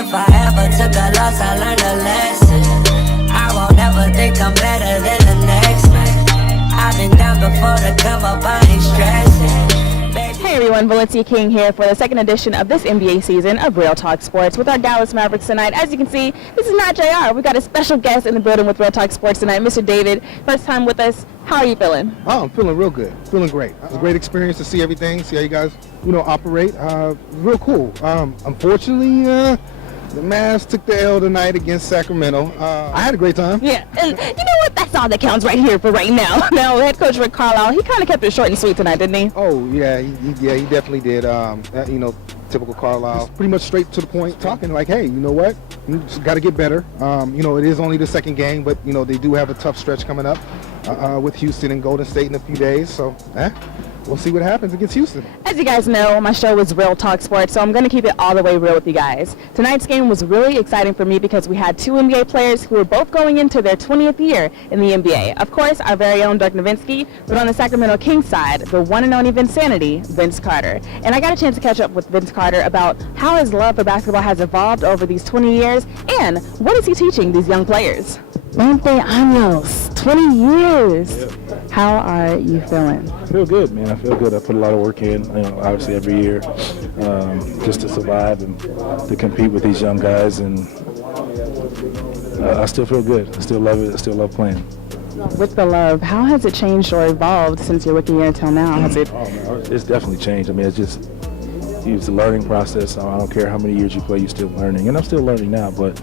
If I ever took a loss, I learned a lesson. I won't ever think I'm better than the next man. I've been down before to come up, I ain't stressing. Hey everyone, Valencia King here for the second edition of this NBA season of Real Talk Sports with our Dallas Mavericks tonight. As you can see, this is not JR. We've got a special guest in the building with Real Talk Sports tonight, Mr. David. First time with us. How are you feeling? Oh, I'm feeling real good. Feeling great. It's a great experience to see everything, see how you guys, operate. Real cool. Unfortunately, the Mavs took the L tonight against Sacramento. I had a great time. Yeah, and you know what? That's all that counts right here for right now. Now, head coach Rick Carlisle, he kind of kept it short and sweet tonight, didn't he? Oh, yeah, he definitely did. Typical Carlisle. Pretty much straight to the point, talking like, hey, you know what? You just got to get better. It is only the second game, but, they do have a tough stretch coming up with Houston and Golden State in a few days. So, we'll see what happens against Houston. As you guys know, my show is Real Talk Sports, so I'm going to keep it all the way real with you guys. Tonight's game was really exciting for me because we had two NBA players who were both going into their 20th year in the NBA. Of course, our very own Dirk Nowitzki, but on the Sacramento Kings side, the one and only Vinsanity, Vince Carter. And I got a chance to catch up with Vince Carter about how his love for basketball has evolved over these 20 years and what is he teaching these young players. 20 años, 20 years. Yep. How are you feeling? I feel good, man. I feel good. I put a lot of work in, obviously every year, just to survive and to compete with these young guys. And I still feel good. I still love it. I still love playing. With the love, how has it changed or evolved since your rookie year until now? Has it? Oh, man, it's definitely changed. I mean, it's a learning process. I don't care how many years you play, you're still learning. And I'm still learning now, but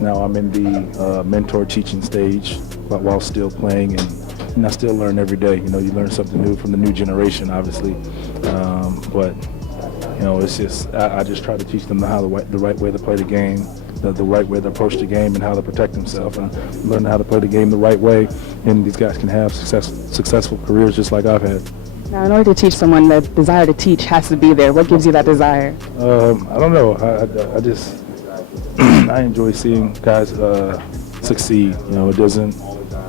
now I'm in the mentor teaching stage while still playing, and I still learn every day. You learn something new from the new generation, obviously. But it's just I just try to teach them the right way to play the game, the right way to approach the game, and how to protect themselves, and learn how to play the game the right way. And these guys can have successful careers just like I've had. Now, in order to teach someone, the desire to teach has to be there. What gives you that desire? I don't know. I just I enjoy seeing guys succeed. It doesn't.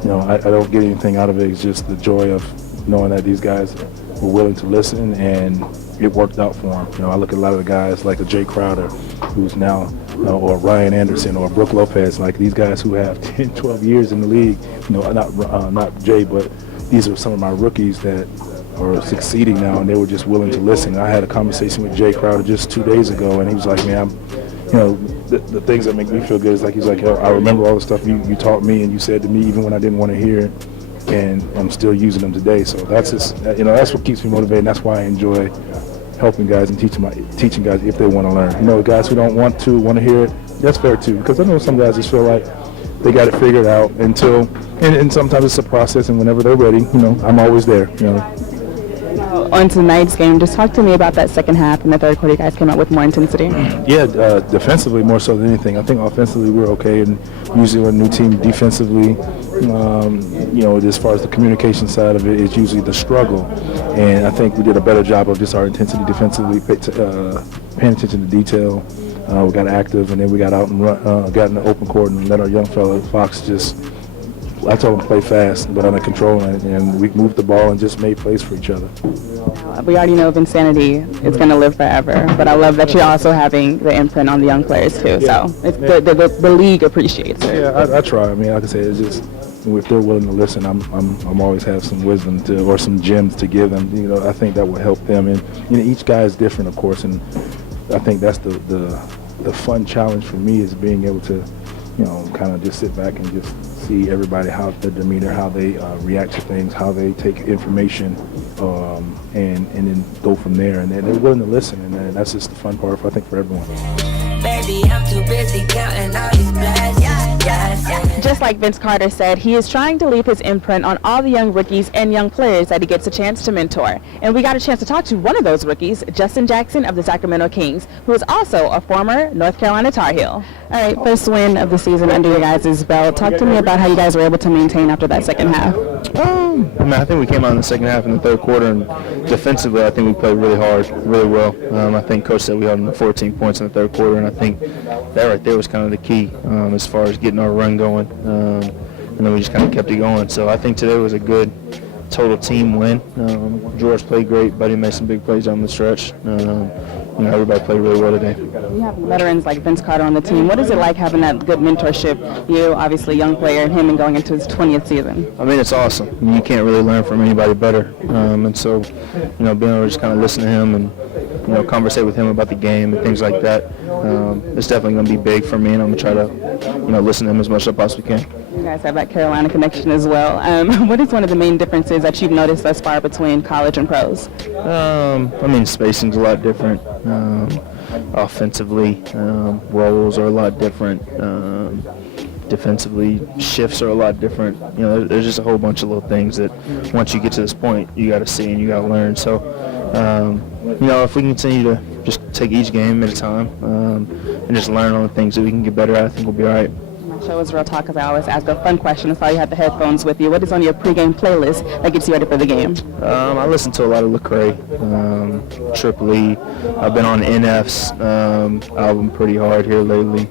I don't get anything out of it. It's just the joy of knowing that these guys were willing to listen and it worked out for them. I look at a lot of the guys like a Jay Crowder, who's now, or Ryan Anderson or Brook Lopez, like these guys who have 10, 12 years in the league. Not Jay, but these are some of my rookies that are succeeding now, and they were just willing to listen. I had a conversation with Jay Crowder just 2 days ago, and he was like, man, the things that make me feel good is like, he's like, I remember all the stuff you taught me and you said to me even when I didn't want to hear it, and I'm still using them today. So that's just, that's what keeps me motivated, and that's why I enjoy helping guys and teaching guys if they want to learn. Guys who don't want to hear it, that's fair too, because I know some guys just feel like they got it figured out until, and sometimes it's a process, and whenever they're ready, I'm always there. On tonight's game, just talk to me about that second half and the third quarter. You guys came out with more intensity. Yeah, defensively more so than anything. I think offensively we're okay, and usually when a new team defensively, as far as the communication side of it, is usually the struggle. And I think we did a better job of just our intensity defensively, paying attention to detail. We got active, and then we got out and got in the open court and let our young fella Fox I told him to play fast, but under control, and we moved the ball and just made plays for each other. We already know Vinsanity is going to live forever, but I love that you're also having the imprint on the young players too. Yeah. So the league appreciates it. Yeah, I try. I mean, like I said, it's just if they're willing to listen, I'm always have some wisdom or some gems to give them. I think that will help them, and each guy is different, of course, and I think that's the fun challenge for me is being able to, kind of just sit back and just see everybody, how their demeanor, how they react to things, how they take information, and then go from there. And they're willing to listen, and that's just the fun part, I think, for everyone. Baby, I'm too busy counting all these blessings. Just like Vince Carter said, he is trying to leave his imprint on all the young rookies and young players that he gets a chance to mentor. And we got a chance to talk to one of those rookies, Justin Jackson of the Sacramento Kings, who is also a former North Carolina Tar Heel. All right, first win of the season under your guys' belt. Talk to me about how you guys were able to maintain after that second half. I think we came out in the second half in the third quarter, and defensively I think we played really hard, really well. I think Coach said we held them to 14 points in the third quarter, and I think that right there was kind of the key as far as getting our run going, and then we just kind of kept it going. So I think today was a good total team win. George played great. Buddy made some big plays down the stretch. everybody played really well today. You have veterans like Vince Carter on the team. What is it like having that good mentorship? You, obviously, young player, and him and going into his 20th season. I mean, it's awesome. I mean, you can't really learn from anybody better. And so, being able to just kind of listen to him and, conversate with him about the game and things like that, it's definitely going to be big for me, and I'm going to try to, listen to him as much as I possibly can. You guys have that Carolina connection as well. What is one of the main differences that you've noticed thus far between college and pros? I mean, spacing's a lot different. Offensively, roles are a lot different. Defensively, shifts are a lot different. There's just a whole bunch of little things that once you get to this point, you got to see and you got to learn. So, if we continue to just take each game at a time and just learn on the things that we can get better at, I think we'll be all right. My show is Real Talk, because I always ask a fun question. I saw you had the headphones with you. What is on your pregame playlist that gets you ready for the game? I listen to a lot of Lecrae, Triple E. I've been on NF's album pretty hard here lately,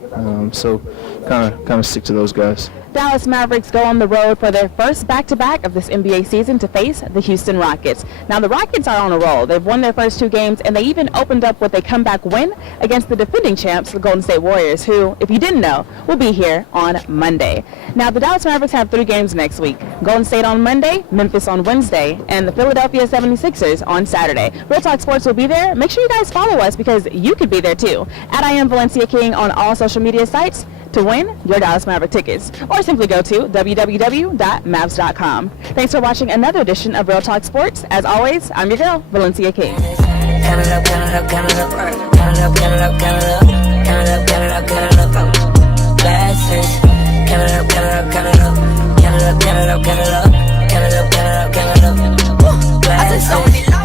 so kind of stick to those guys. Dallas Mavericks go on the road for their first back-to-back of this NBA season to face the Houston Rockets. Now, the Rockets are on a roll. They've won their first 2 games, and they even opened up with a comeback win against the defending champs, the Golden State Warriors, who, if you didn't know, will be here on Monday. Now, the Dallas Mavericks have 3 games next week. Golden State on Monday, Memphis on Wednesday, and the Philadelphia 76ers on Saturday. Real Talk Sports will be there. Make sure you guys follow us, because you could be there too. I am Valencia King on all social media sites to win your Dallas Maverick tickets, or simply go to www.mavs.com. Thanks for watching another edition of Real Talk Sports. As always, I'm your girl, Valencia King. Canada.